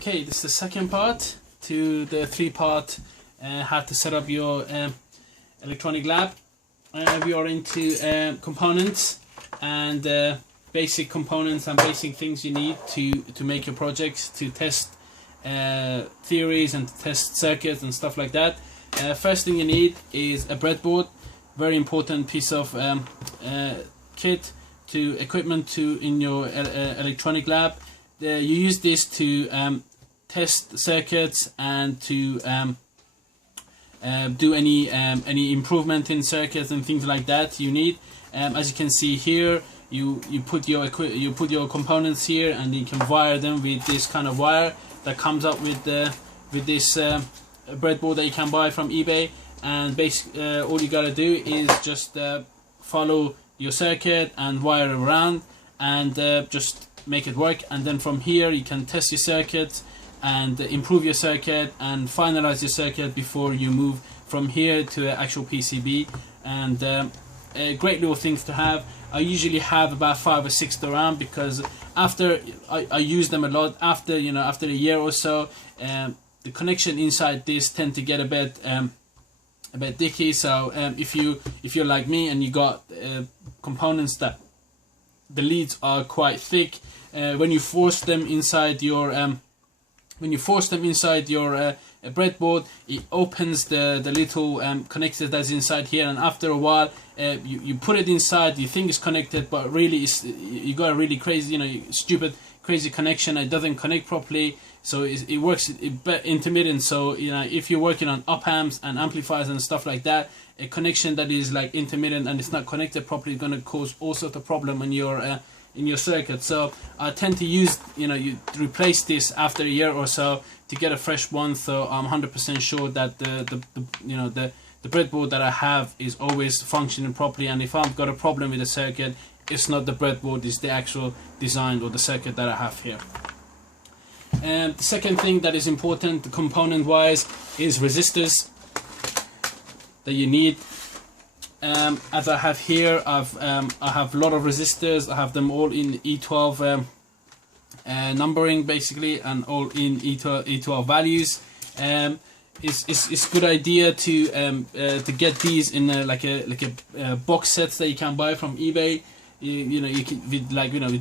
Okay, this is the second part to the three-part how to set up your electronic lab. We are into components and basic components and basic things you need to make your projects, to test theories and to test circuits and stuff like that. First thing you need is a breadboard, very important piece of kit to equipment in your electronic lab. You use this to test circuits and to do any improvement in circuits and things like that. You need, as you can see here, you put your components here, and you can wire them with this kind of wire that comes up with this breadboard that you can buy from eBay. And basically, all you gotta do is just follow your circuit and wire it around and just make it work. And then from here you can test your circuit and improve your circuit and finalize your circuit before you move from here to an actual PCB. And great little things to have. I usually have about 5 or 6 around, because after I use them a lot, after a year or so, the connection inside this tend to get a bit dicky. So if you're like me and you got components that the leads are quite thick, when you force them inside your breadboard, it opens the little connector that's inside here, and after a while you put it inside, you think it's connected, but really you got a really crazy, stupid crazy connection. It doesn't connect properly, so it works intermittent. So if you're working on op amps and amplifiers and stuff like that, a connection that is like intermittent and it's not connected properly is going to cause all sorts of problem in your circuit. So I tend to use, you replace this after a year or so to get a fresh one. So I'm 100% sure that the breadboard that I have is always functioning properly. And if I've got a problem with the circuit, it's not the breadboard, it's the actual design or the circuit that I have here. And the second thing that is important, component wise, is resistors that you need. As I have here, I have a lot of resistors. I have them all in E12 numbering basically, and all in E12 values. It's a good idea to get these in like a box sets that you can buy from eBay. You can with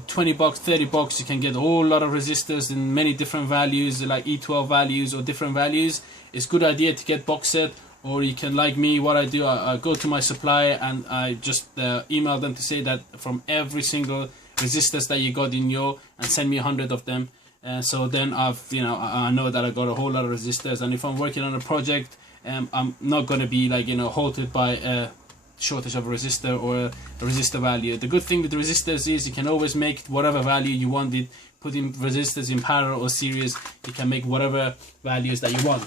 20 bucks, 30 bucks, you can get a whole lot of resistors in many different values, like E12 values or different values. It's a good idea to get box set. Or you can, like me, what I do, I go to my supplier and I just email them to say that from every single resistors that you got in your, and send me 100 of them. So then I know that I got a whole lot of resistors, and if I'm working on a project, I'm not going to be halted by a shortage of a resistor or a resistor value. The good thing with the resistors is you can always make whatever value you want with putting resistors in parallel or series. You can make whatever values that you want.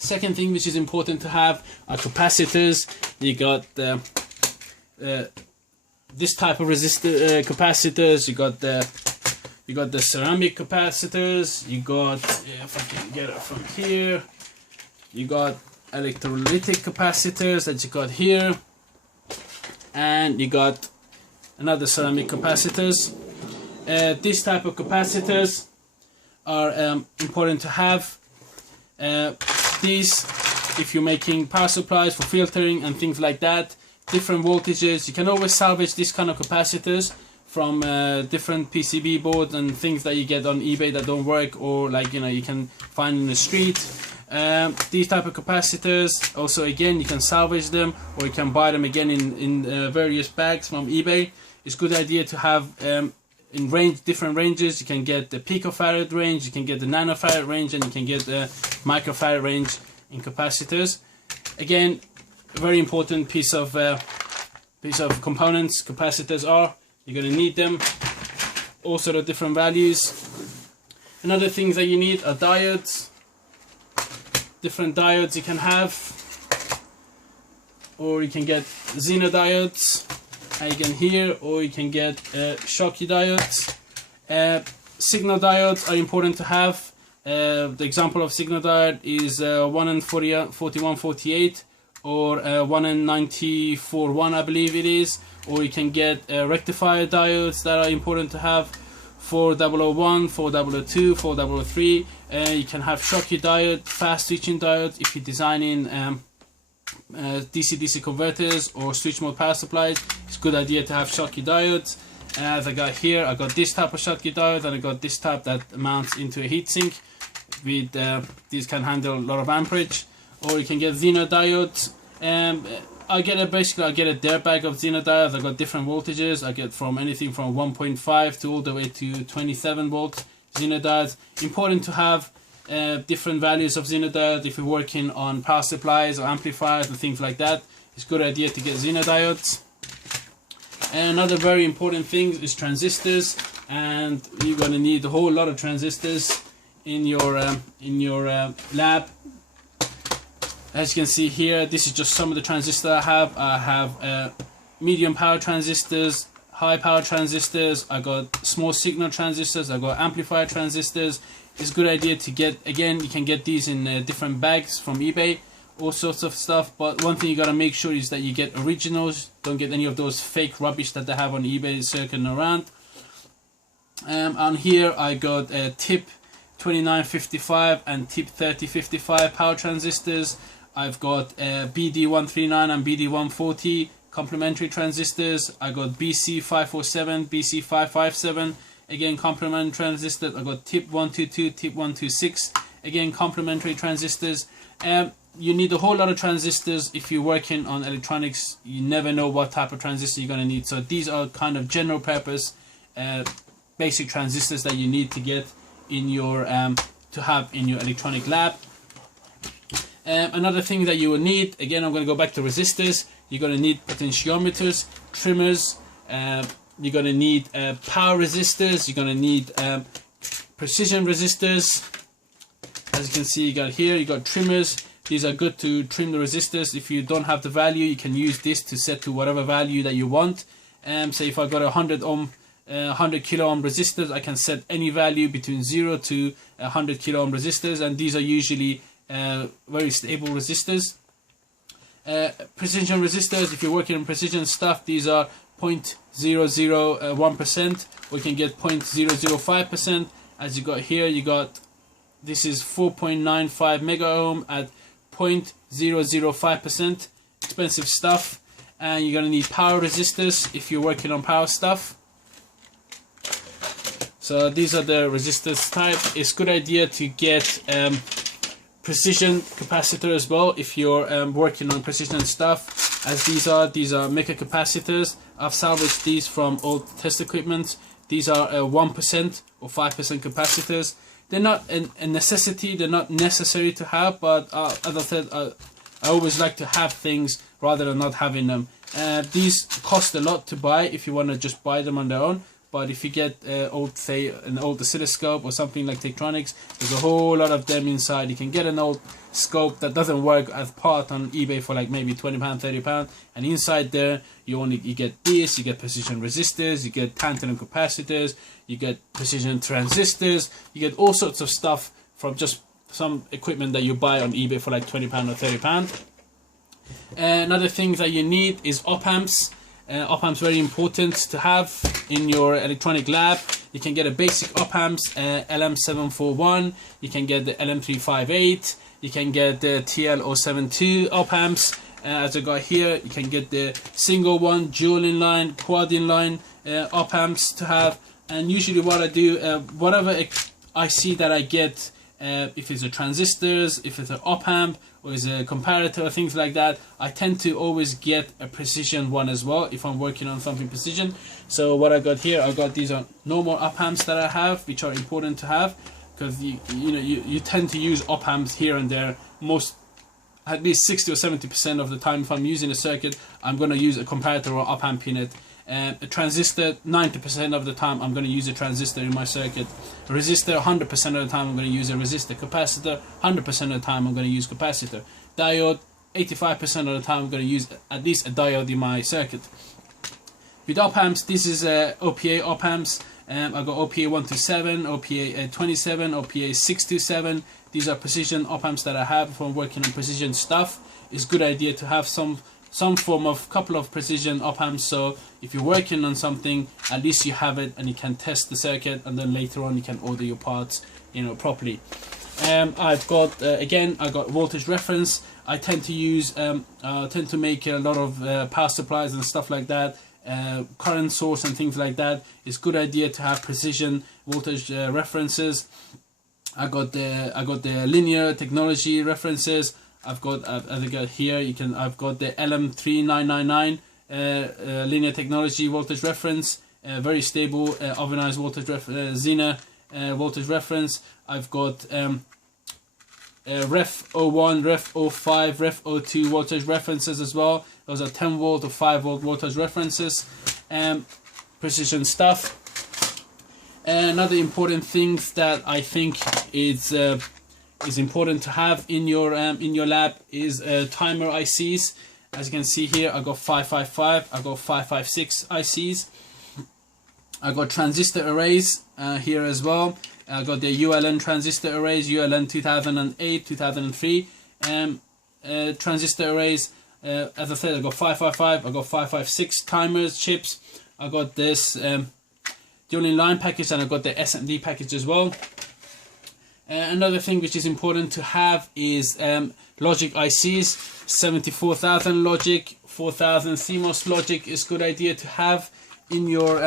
Second thing which is important to have are capacitors. You got this type of resistor capacitors. You got the ceramic capacitors. You got, if I can get it from here, you got electrolytic capacitors that you got here, and you got another ceramic capacitors. This type of capacitors are important to have. These, if you're making power supplies for filtering and things like that, different voltages, you can always salvage this kind of capacitors from different PCB boards and things that you get on eBay that don't work, or you can find in the street. These type of capacitors, also again, you can salvage them, or you can buy them again in various bags from eBay. It's a good idea to have in different ranges. You can get the picofarad range, you can get the nanofarad range, and you can get the microfarad range in capacitors. Again, a very important piece of components capacitors are. You're going to need them, all sort of different values. Another things that you need are diodes. Different diodes you can have, or you can get Zener diodes, again here, or you can get Schottky diodes. Signal diodes are important to have. The example of signal diode is 1N4148 or 1N941, I believe it is. Or you can get rectifier diodes that are important to have 4001, 4002, 4003. You can have Schottky diode, fast switching diode if you're designing DC-DC converters or switch mode power supplies. It's a good idea to have Schottky diodes. As I got here, I got this type of Schottky diode, and I got this type that mounts into a heatsink. With these can handle a lot of amperage. Or you can get Xeno diodes. I get a dirt bag of Xeno diodes. I got different voltages. I get from anything from 1.5 to all the way to 27 volt Xeno diodes. Important to have different values of Xeno diodes if you're working on power supplies or amplifiers and things like that. It's a good idea to get Xeno diodes. And another very important thing is transistors, and you're going to need a whole lot of transistors in your lab. As you can see here, this is just some of the transistors I have. I have medium power transistors, high power transistors, I got small signal transistors, I got amplifier transistors. It's a good idea to get, again, you can get these in different bags from eBay, all sorts of stuff, but one thing you gotta make sure is that you get originals. Don't get any of those fake rubbish that they have on eBay circling around. On here I got a tip 2955 and tip 3055 power transistors. I've got BD139 and BD140 complementary transistors. I got BC547, BC557, again complementary transistors. I got tip 122, tip 126, again complementary transistors. You need a whole lot of transistors if you're working on electronics. You never know what type of transistor you're going to need. So these are kind of general purpose basic transistors that you need to get in your to have in your electronic lab. Another thing that you will need, again I'm going to go back to resistors. You're going to need potentiometers, trimmers, you're going to need power resistors, you're going to need precision resistors. As you can see, you got here, you got trimmers. These are good to trim the resistors. If you don't have the value, you can use this to set to whatever value that you want. Say if I got 100 kilo ohm resistors, I can set any value between 0 to 100 kilo ohm resistors, and these are usually very stable resistors. Precision resistors, if you're working on precision stuff, these are 0.001%, or you can get 0.005%. As you got here, you got, this is 4.95 mega ohm at 0.005%, expensive stuff. And you're gonna need power resistors if you're working on power stuff. So these are the resistors type. It's a good idea to get precision capacitor as well if you're working on precision stuff, as these are mega capacitors. I've salvaged these from old test equipment. These are 1% or 5% capacitors. They're not a necessity, they're not necessary to have, but as I said, I always like to have things rather than not having them. These cost a lot to buy if you want to just buy them on their own, but if you get an old oscilloscope or something like Tektronix, there's a whole lot of them inside. You can get an old scope that doesn't work as part on eBay for like maybe £20, £30, and inside there you get this, you get precision resistors, you get tantalum capacitors, you get precision transistors, you get all sorts of stuff from just some equipment that you buy on eBay for like £20 or £30. Another thing that you need is op amps. Op amps very important to have in your electronic lab. You can get a basic op amps, LM741, you can get the LM358, you can get the TL072 op amps. As I got here, you can get the single one, dual inline, quad inline op amps to have. And usually what I do, whatever I see that I get, if it's a transistors, if it's an op amp, or is a comparator, things like that, I tend to always get a precision one as well if I'm working on something precision. So what I got here, I got these normal op amps that I have, which are important to have, because you tend to use op amps here and there. At least 60 or 70% of the time, if I'm using a circuit, I'm going to use a comparator or op amp in it. A transistor, 90% of the time I'm going to use a transistor in my circuit. A resistor, 100% of the time I'm going to use a resistor. Capacitor, 100% of the time I'm going to use capacitor. Diode, 85% of the time I'm going to use at least a diode in my circuit. With op amps, this is OPA op amps. I got OPA 127, OPA 27, OPA 627. These are precision op amps that I have if I'm working on precision stuff. It's a good idea to have some some form of couple of precision op amps, so if you're working on something, at least you have it and you can test the circuit, and then later on you can order your parts, you know, properly. I've got again, I got voltage reference. I tend to use tend to make a lot of power supplies and stuff like that, current source and things like that. It's a good idea to have precision voltage references. I got the linear technology references. I've got as I got here, I've got the LM3999 linear technology voltage reference, very stable organized voltage Zener voltage reference. I've got Ref 01, Ref 05, Ref 02 voltage references as well. Those are 10 volt or 5 volt voltage references. Precision stuff. Another important thing that I think is important to have in your lab is timer ICs. As you can see here, I got 555, I got 556 ICs. I got transistor arrays here as well. I got the ULN transistor arrays, ULN 2008, 2003 transistor arrays. As I said, I got 555, I got 556 timers, chips. I got this dual line package, and I got the SMD package as well. Another thing which is important to have is logic ICs. 74,000 logic, 4,000 CMOS logic is good idea to have in your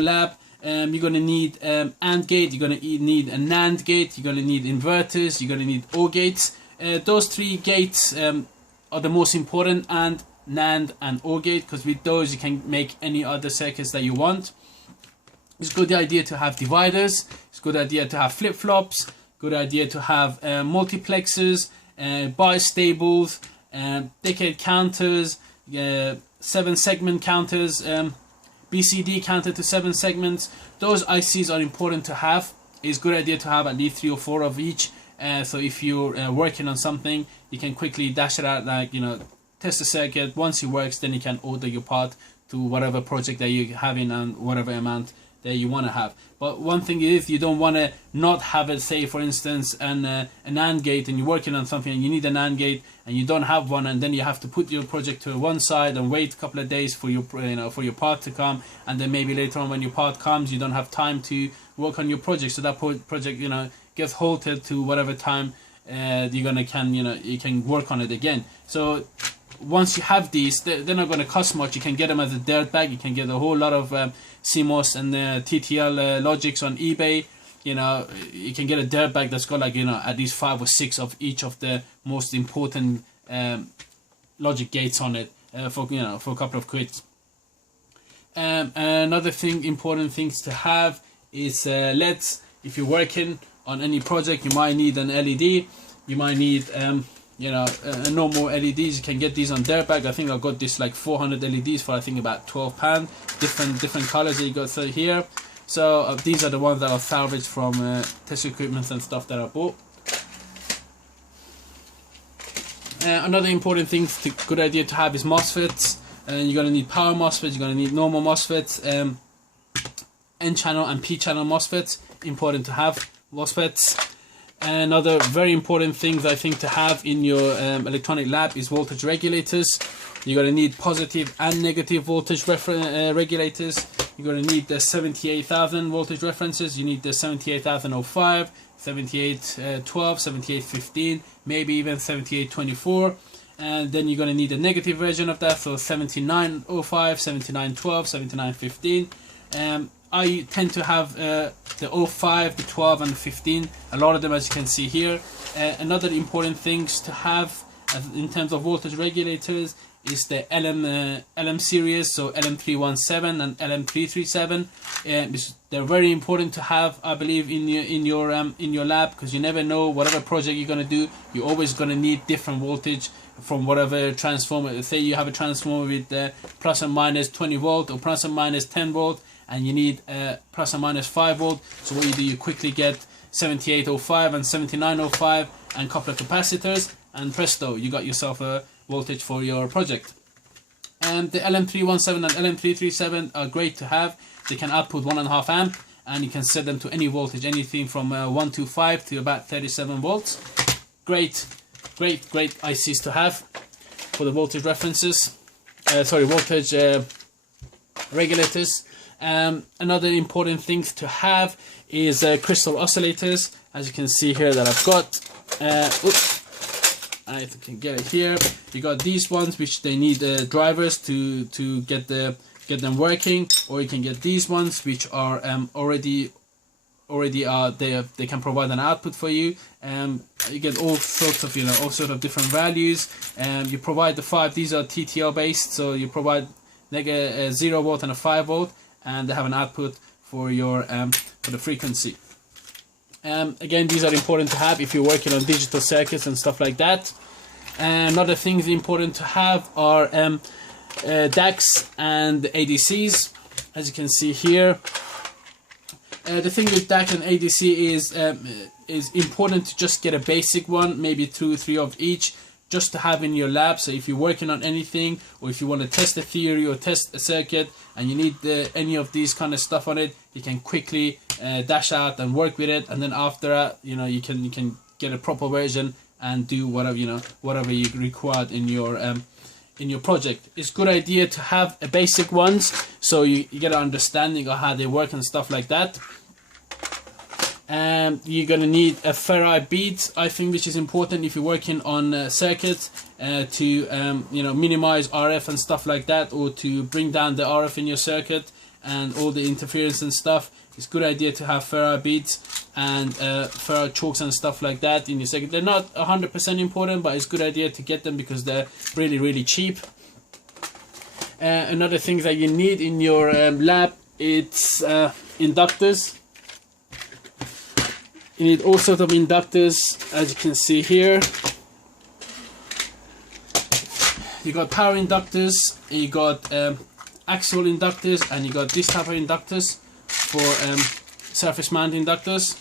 lab. You're going to need AND gate, you're going to need a NAND gate, you're going to need inverters, you're going to need OR gates. Those three gates are the most important, and NAND and OR gate, because with those you can make any other circuits that you want. It's a good idea to have dividers, it's a good idea to have flip-flops, good idea to have multiplexers, bistables, decade counters, 7-segment counters, BCD counter to 7 segments. Those ICs are important to have. It's a good idea to have at least 3 or 4 of each. So if you're working on something, you can quickly dash it out, like, you know, test the circuit. Once it works, then you can order your part to whatever project that you're having and whatever amount that you want to have. But one thing is, you don't want to not have it, say for instance an AND gate, and you're working on something and you need an AND gate and you don't have one, and then you have to put your project to one side and wait a couple of days for your for your part to come, and then maybe later on when your part comes you don't have time to work on your project, so that project, you know, gets halted to whatever time you can work on it again. So once you have these, they're not going to cost much. You can get them as a dirt bag. You can get a whole lot of CMOS and TTL logics on eBay. You know, you can get a dirt bag that's got, like, you know, at least 5 or 6 of each of the most important logic gates on it for a couple of quid. Another important things to have is LEDs. If you're working on any project, you might need an LED. You might need normal LEDs. You can get these on Dirtbag. I think I got this like 400 LEDs for I think about £12. Different colors that you got through here. So these are the ones that are salvaged from test equipment and stuff that I bought. Another important thing, good idea to have is Mosfets. You're going to need power Mosfets, you're going to need normal Mosfets, N-channel and P-channel Mosfets. Important to have Mosfets. Another very important thing I think to have in your electronic lab is voltage regulators. You're going to need positive and negative voltage regulators. You're going to need the 78,000 voltage references. You need the 78,005, 7812, 7815, maybe even 7824. And then you're going to need a negative version of that, so 7905, 7912, 7915. I tend to have the 05, the 12 and the 15, a lot of them as you can see here. Another important things to have in terms of voltage regulators is the LM series, so LM317 and LM337. They're very important to have, I believe, in your lab, because you never know, whatever project you're going to do, you're always going to need different voltage from whatever transformer. Say you have a transformer with plus or minus 20 volt or plus or minus 10 volt, and you need plus or minus 5 volt. So what you do, you quickly get 7805 and 7905 and a couple of capacitors, and presto, you got yourself a voltage for your project. And the LM317 and LM337 are great to have. They can output 1.5 amp, and you can set them to any voltage, anything from 125 to about 37 volts. Great ICs to have. for the voltage references. Voltage regulators. Another important thing to have is crystal oscillators, as you can see here that I've got. I can get it here. You got these ones which they need drivers to get them working, or you can get these ones which are already they can provide an output for you. You get all sorts of different values. You provide the 5. These are TTL based, so you provide a 0 volt and a 5 volt, and they have an output for your for the frequency. Again, these are important to have if you're working on digital circuits and stuff like that. Another thing important to have are DACs and ADCs, as you can see here. The thing with DAC and ADC is important to just get a basic one, maybe 2 or 3 of each, just to have in your lab. So if you're working on anything, or if you want to test a theory or test a circuit and you need any of these kind of stuff on it, you can quickly dash out and work with it, and then after that, you can get a proper version and do whatever you required in your project. It's a good idea to have a basic ones, so you get an understanding of how they work and stuff like that. You're gonna need a ferrite beads, I think, which is important if you're working on circuits to minimize RF and stuff like that, or to bring down the RF in your circuit and all the interference and stuff. It's a good idea to have ferrite beads and ferrite chalks and stuff like that in your circuit. They're not 100% important, but it's a good idea to get them because they're really cheap. Another thing that you need in your lab, it's inductors. You need all sorts of inductors, as you can see here. You got power inductors, you got axial inductors, and you got this type of inductors for surface mount inductors.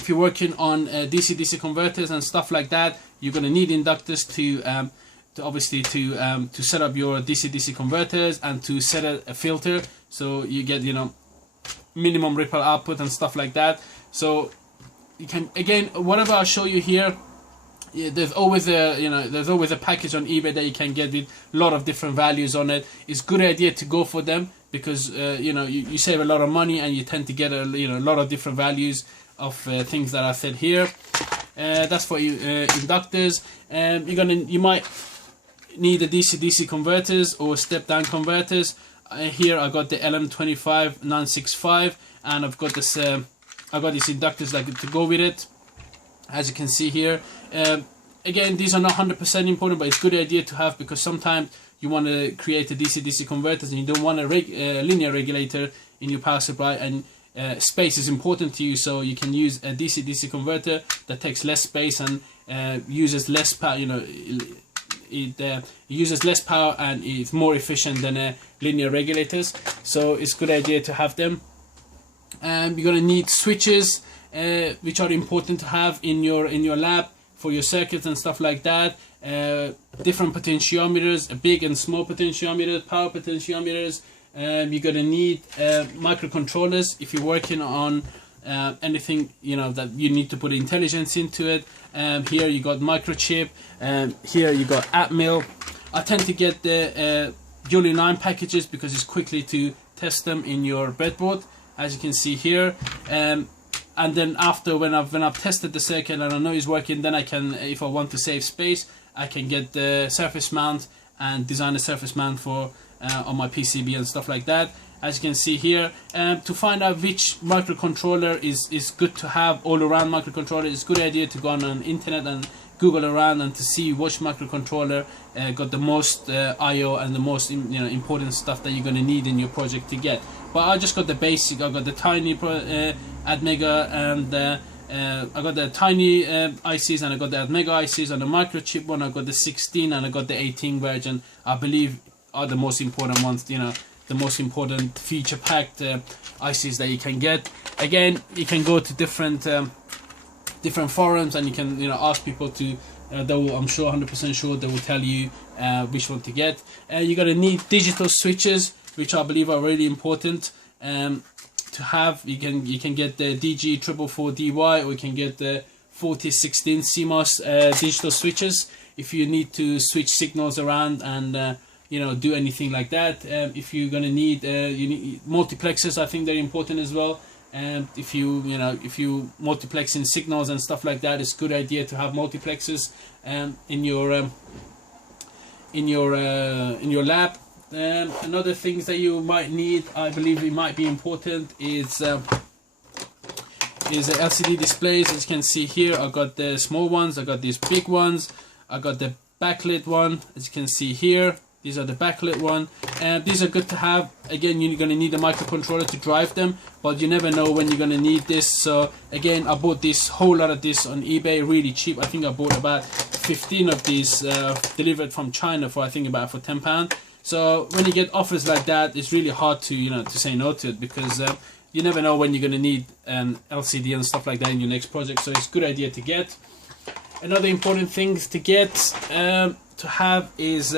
If you're working on DC-DC converters and stuff like that, you're going to need inductors to set up your DC-DC converters and to set a filter, so you get minimum ripple output and stuff like that. So you can, again, whatever I show you here, there's always a package on eBay that you can get with a lot of different values on it. It's a good idea to go for them because you save a lot of money and you tend to get a lot of different values of things that I said here. That's for inductors. You might need a DC-DC converters or step-down converters. Here I got the LM25965, and I've got this. I got these inductors to go with it, as you can see here. Again, these are not 100% important, but it's a good idea to have because sometimes you want to create a DC-DC converters and you don't want a linear regulator in your power supply, and space is important to you, so you can use a DC-DC converter that takes less space and uses less power. It uses less power and it's more efficient than linear regulators, so it's a good idea to have them. You're gonna need switches, which are important to have in your lab for your circuits and stuff like that. Different potentiometers, big and small potentiometers, power potentiometers. You're gonna need microcontrollers if you're working on anything that you need to put intelligence into it. Here you got microchip, here you got Atmel. I tend to get the Unit 9 packages because it's quickly to test them in your breadboard, as you can see here. And then after, when I've tested the circuit and I know it's working, then I can, if I want to save space, I can get the surface mount and design a surface mount for on my PCB and stuff like that. As you can see here, to find out which microcontroller is good to have, all around microcontroller, it's a good idea to go on the internet and Google around and to see which microcontroller got the most I/O and the most important stuff that you're going to need in your project to get. But I just got the basic. I got the tiny Admega, and I got the tiny ICs, and I got the Admega ICs, and the microchip one I got the 16, and I got the 18 version. I believe are the most important ones. The most important feature packed ICs that you can get. Again, you can go to different forums and you can ask people to. I'm sure 100% sure they will tell you which one to get. You're gonna need digital switches, which I believe are really important to have. You can get the DG444DY, or you can get the 4016 CMOS digital switches if you need to switch signals around and you know, do anything like that. If you're gonna need you need multiplexers, I think they're important as well. And if you multiplexing signals and stuff like that, it's a good idea to have multiplexers in your lab. Another things that you might need, I believe it might be important, is LCD displays. As you can see here, I got the small ones, I got these big ones, I got the backlit one. As you can see here, these are the backlit one, and these are good to have. Again, you're going to need a microcontroller to drive them, but you never know when you're going to need this. So again, I bought this whole lot of this on eBay, really cheap. I think I bought about 15 of these delivered from China for, I think, about for £10. So when you get offers like that, it's really hard to, you know, to say no to it, because you never know when you're going to need an LCD and stuff like that in your next project. So it's a good idea to get. Another important thing to get to have is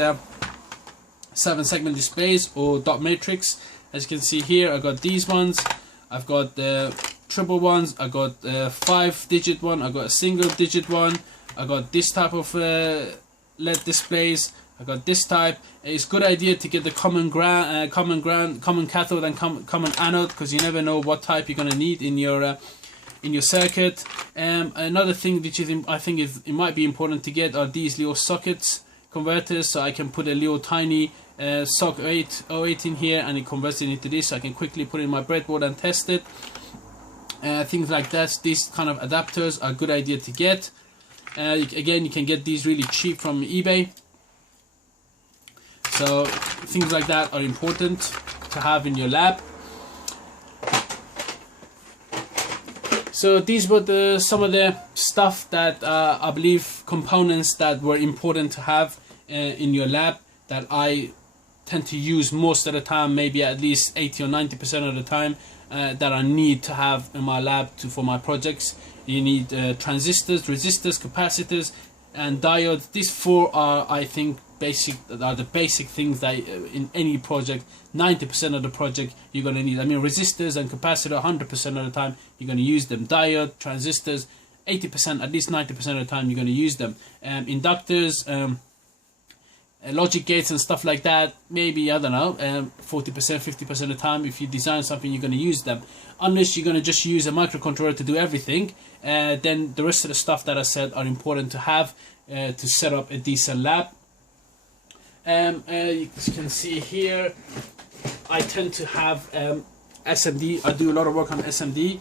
7-segment displays or dot matrix. As you can see here, I got these ones, I've got the triple ones, I got 5-digit one, I got a single digit one, I got this type of LED displays, I got this type. It's a good idea to get the common cathode and common anode, because you never know what type you're going to need in your circuit. Another thing which is, I think it might be important to get, are these little sockets converters. So I can put a little tiny sock 08 in here, and it converts it into this. So I can quickly put it in my breadboard and test it. Things like that. These kind of adapters are a good idea to get. Again, you can get these really cheap from eBay. So things like that are important to have in your lab. So these were some of the stuff that I believe, components that were important to have in your lab, that I tend to use most of the time, maybe at least 80 or 90% of the time, that I need to have in my lab for my projects. You need transistors, resistors, capacitors, and diodes. These four are, I think, the basic things that in any project, 90% of the project you're going to need. I mean, resistors and capacitor 100% of the time you're going to use them. Diode, transistors, 80%, at least 90% of the time you're going to use them. Inductors, logic gates and stuff like that, maybe, I don't know, 40%, 50% of the time, if you design something, you're going to use them. Unless you're going to just use a microcontroller to do everything, then the rest of the stuff that I said are important to have to set up a decent lab. You can see here, I tend to have SMD. I do a lot of work on SMD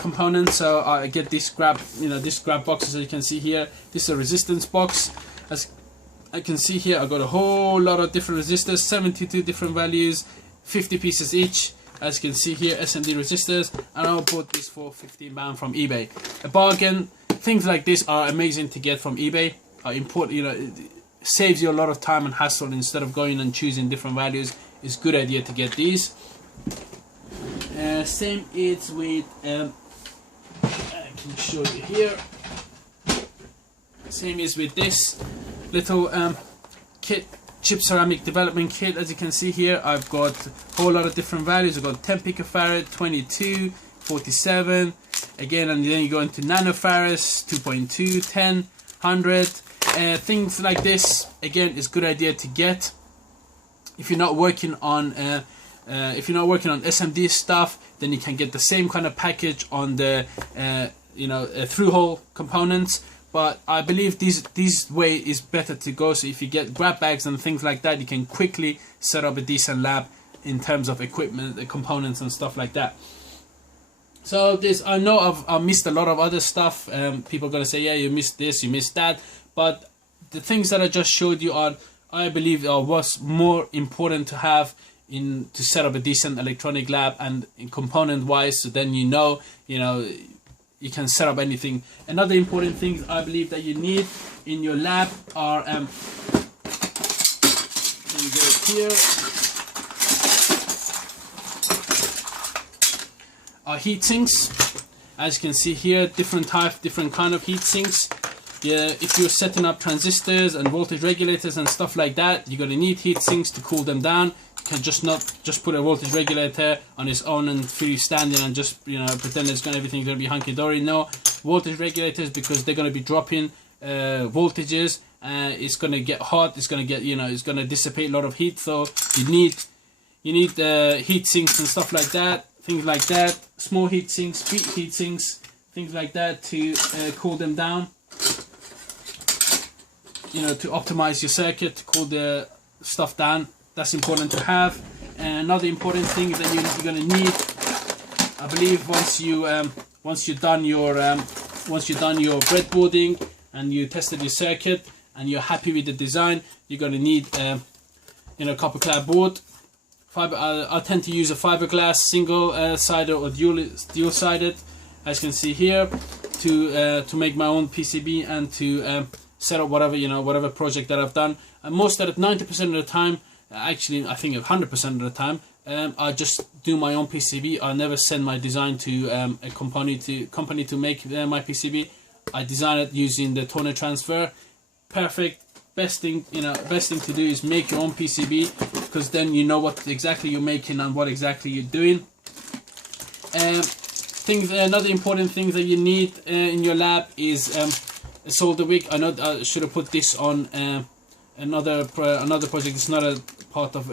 components. So I get this grab boxes. As you can see here, this is a resistance box. As I can see here, I got a whole lot of different resistors, 72 different values, 50 pieces each. As you can see here, SMD resistors, and I bought this for £15 from eBay. A bargain. Things like this are amazing to get from eBay. It saves you a lot of time and hassle. Instead of going and choosing different values, it's a good idea to get these. Same is with I can show you here. Same is with this little kit, chip ceramic development kit. As you can see here, I've got a whole lot of different values. I've got 10 picofarad, 22, 47, again, and then you go into nanofarads, 2.2, 10, 100. Things like this, again, is a good idea to get if you're not working on SMD stuff. Then you can get the same kind of package on the through-hole components. But I believe this way is better to go. So if you get grab bags and things like that, you can quickly set up a decent lab in terms of equipment, the components and stuff like that. So I know I've missed a lot of other stuff. People are gonna say, yeah, you missed this, you missed that. But the things that I just showed you are, I believe, was more important to have to set up a decent electronic lab and component wise. So then you can set up anything. Another important thing I believe that you need in your lab are heat sinks. As you can see here, different kind of heat sinks. Yeah, if you're setting up transistors and voltage regulators and stuff like that, you're gonna need heat sinks to cool them down. You can just put a voltage regulator on its own and freestanding and just pretend everything's gonna be hunky dory. No, voltage regulators, because they're going to be dropping voltages. It's going to get hot, it's going to get, it's going to dissipate a lot of heat, so you need heat sinks and stuff like that, things like that, small heat sinks, big heat sinks, things like that, to cool them down, to optimize your circuit, to cool the stuff down. That's important to have. And another important thing that you're going to need, I believe, once you've done your breadboarding and you tested your circuit and you're happy with the design, you're going to need copper clad board. I tend to use a fiberglass single sided or dual sided, as you can see here, to make my own PCB and to set up whatever project that I've done. And most of the 90% of the time, actually I think 100% of the time, I just do my own PCB. I never send my design to a company to make my PCB. I design it using the toner transfer. Perfect. Best thing to do is make your own PCB, because then you know what exactly you're making and what exactly you're doing. Another important thing that you need in your lab is a solder wick. I know I should have put this on another project. It's not a part of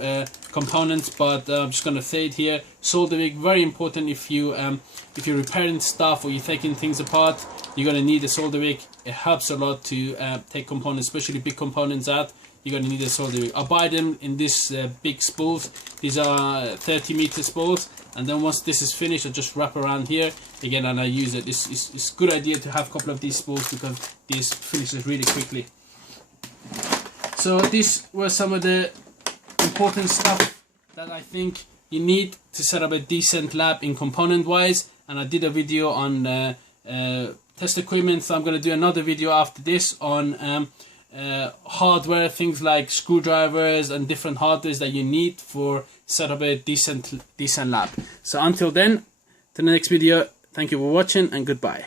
components, but I'm just gonna say it here. Solder wick, very important if you're repairing stuff or you're taking things apart. You're gonna need a solder wick. It helps a lot to take components, especially big components out. You're gonna need a solder wick. I buy them in this big spools. These are 30-meter spools, and then once this is finished, I just wrap around here again and I use it. It's a good idea to have a couple of these spools, because this finishes really quickly. So these were some of the important stuff that I think you need to set up a decent lab in component wise. And I did a video on test equipment, so I'm going to do another video after this on hardware, things like screwdrivers and different hardwares that you need for set up a decent lab. So until then, to the next video, thank you for watching and goodbye.